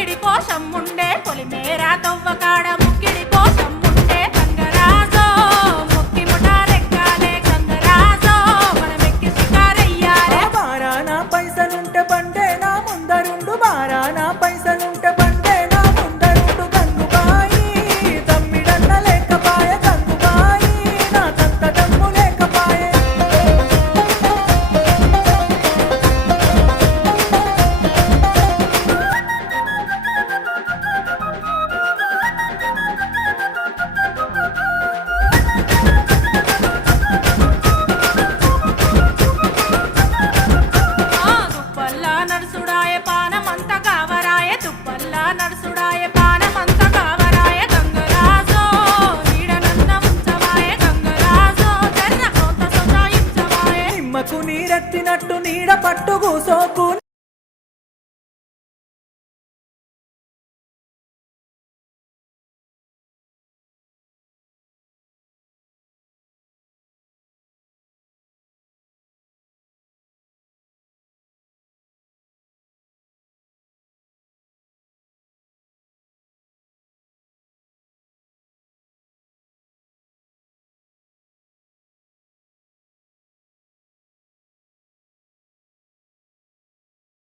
ముక్కిడి కోసం ఉండే పొలిమేరా తవ్వకాడ ముక్కిడి కోసం ఉండే గంగరాజో ముక్కి ముఠారెక్కాలే గంగరాజో మనమెక్కి షికారయ్యాలే బారానా పైసలుంటే బండే నా ముందరుండు బారానా పైసలుంటే బండే నా ముందరుండు గంగుబాయి తమ్మిడన్న లేకపాయ గంగుబాయి నా తంత దమ్ము లేకపాయే దుప్పల్లా నడుసుడాయ పానమంత కావరాయ దుప్పల్లా నడుసుడాయ పానమంత కావరాయ గంగరాజో నీడనన్న ఉంచవాయ గంగరాజో జర్ర కొంత సొంతాయించవాయ నిమ్మకు నీరెత్తినట్టు నీడ పట్టు కూసోకు